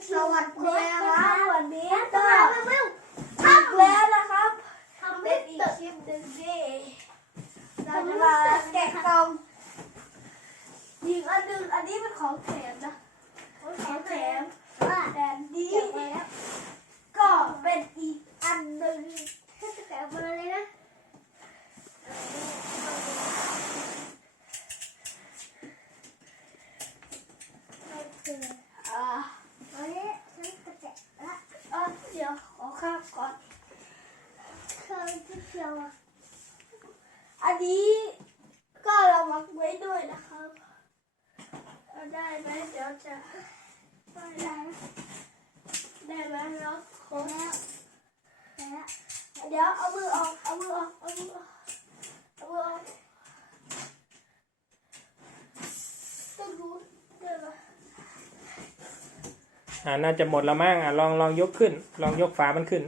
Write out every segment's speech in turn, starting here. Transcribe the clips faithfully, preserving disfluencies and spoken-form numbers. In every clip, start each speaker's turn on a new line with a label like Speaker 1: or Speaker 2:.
Speaker 1: สวัสดีครับวันนี้ก็อีกแล้วนะครับเป็นอีกคลิปหนึ่งที่เราจะมาแกะกล่องอีกอันหนึ่งอันนี้เป็นของแถมนะของแถมแต่นี้ก็เป็นอีกอันหนึ่งแถมมาเลยนะอ่าอันนี้ฉันจะแกะละเออเดี๋ยวขอข้ามก่อนเคยที่เดียวอ่ะอันนี้ก็ระวังไว้ด้วยนะครับได้ไหมเดี๋ยวจะได้ได้ได้ไหมแล้วขอแล้วเดี๋ยวเอามือออกเอามือออกเอามือออกเอามือออกต้องรู้ได้ไหม
Speaker 2: อ่าน่าจะหมดแล้วมั้งอ่ะลองลองยกขึ้นลองยกฝามันขึ้น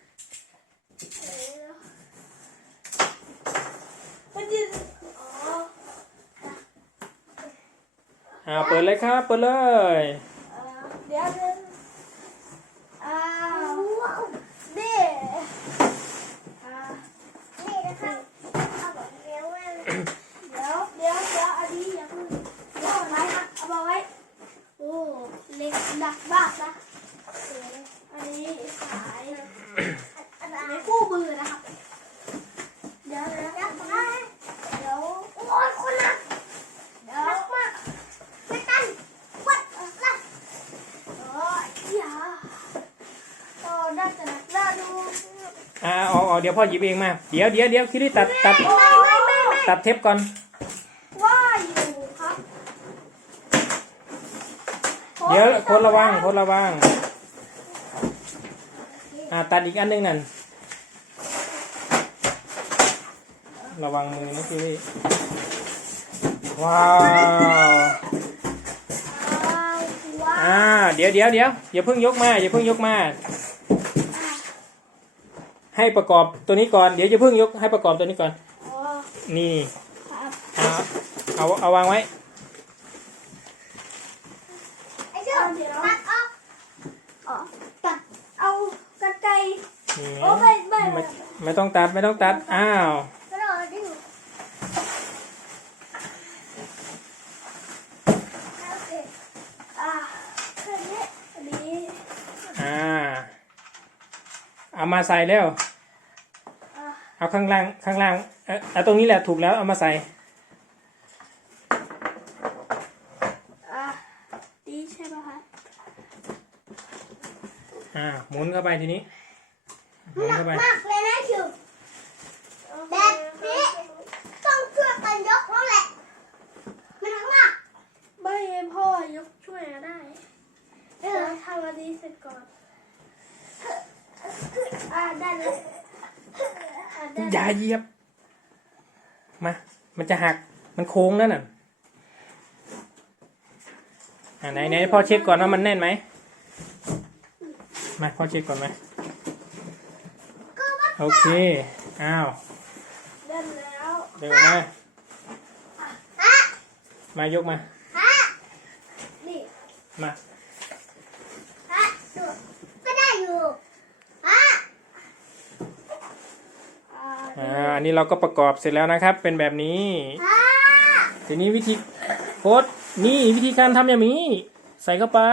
Speaker 2: อ่าเปิดเลยครับเปิดเลย
Speaker 1: เดี๋ยวเดี๋ยวอ่านี่อ่านี่นะครับเอาแบบเร็วเลยเดี๋ยวเดี๋ยวเดี๋ยวอันนี้อย่าเพิ่งเดี๋ยวเอาไว้นะเอามาไว้โอ้เล็กหนักมากนะอันนี้ขายอันนี้คู่มือนะครับเดี๋ยวเดี๋ยวเดี๋ยวเดี๋ยวโอ้ยคนหนักเดี๋ยวมากไม่ตันวัดละโอ้ยอย่าก็น่าจะหนักน่าดู
Speaker 2: อ่าเอาเอาเดี๋ยวพ่อหยิบเองมาเดี๋ยวเดี๋ยวเดี๋ยวคิริตัดตัดตัดเทปก่อน
Speaker 1: ว่าอยู่ครับ
Speaker 2: เดี๋ยวโคตรระวังโคตรระวังอ่าตัดอีกอันหนึงนั่นระวังมือนะคิริว้าวอ่าเดี๋ยวเดี๋ยวเดี๋ยวอย่าเพิ่งยกมาอย่าเพิ่งยกมาให้ประกอบตัวนี้ก่อนเดี๋ยวอย่าเพิ่งยกให้ประกอบตัวนี้ก่อนนี่เอาเอาเอาวางไว้
Speaker 1: ไอ้เจ้าตัดออกอ๋อตัดเอากรรไกรโอ้ไม่ไม่
Speaker 2: ไม่ไม่ต้องตัดไม่ต้องตัดอ้าว
Speaker 1: ก็ได้ดิอ่าแค่นี้อันนี้
Speaker 2: อ่าเอามาใส่แล้วเอาข้างล่างข้างล่างเออเอาตรงนี้แหละถูกแล้วเอามาใส่
Speaker 1: อ่าดีใช่ไหมคะ
Speaker 2: อ่าหมุนเข้าไปทีนี้หมุนเข้าไป
Speaker 1: มากเลยนะคิวแบบนี้ต้องช่วยกันยกแล้วแหละมันทั้งหนักไม่ให้พ่อยกช่วยก็ได้เดี๋ยวทำอันนี้เสร็จก่อนอ่าได้เลย
Speaker 2: อย่าเหยียบมามันจะหักมันโค้งนั่นน่ะอ่าไหนไหนพ่อเช็คก่อนว่ามันแน่นไหมมาพ่อเช็คก่อนไหมโอเคอ้าว
Speaker 1: เดินแล้ว
Speaker 2: เดี๋ยวมามายกมา
Speaker 1: นี่
Speaker 2: มา
Speaker 1: ก็ได้อยู่
Speaker 2: อ่าอันนี้เราก็ประกอบเสร็จแล้วนะครับเป็นแบบนี้ทีนี้วิธีโค้ดนี่วิธีการทำอย่างนี้ใส่เข้าไป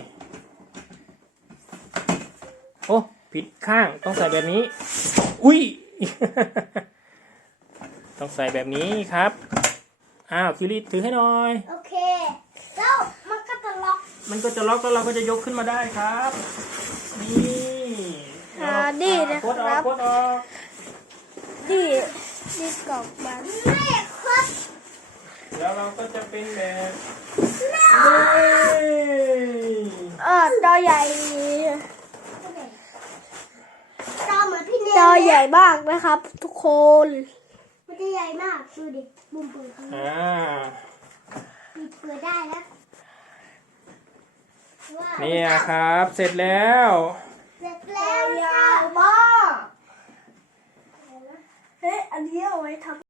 Speaker 2: โอ้ผิดข้างต้องใส่แบบนี้อุ้ย ต้องใส่แบบนี้ครับอ้าวคิริถือให้หน่อย
Speaker 1: โอเคแล้วมันก็จะล็อก
Speaker 2: มันก็จะล็อกแล้วเราก็จะยกขึ้นมาได้ครับนี่
Speaker 1: อ่าดีนะครับ
Speaker 2: โค้ดออก
Speaker 1: ดีดีกล่องมันไม่ครับ
Speaker 2: แล้วเราก็จะเป็นแบบ
Speaker 1: เออจอใหญ่จอเหมือนพี่เนยจอใหญ่มากนะครับทุกคนมันจะใหญ่มากดูดิมุมเปิด
Speaker 2: อ่า
Speaker 1: เปิดได้แล้ว
Speaker 2: นี่ครับเสร็จแล้ว
Speaker 1: เสร็จแล้วยาวมากเฮ้ยอันนี้เอาไว้ทำ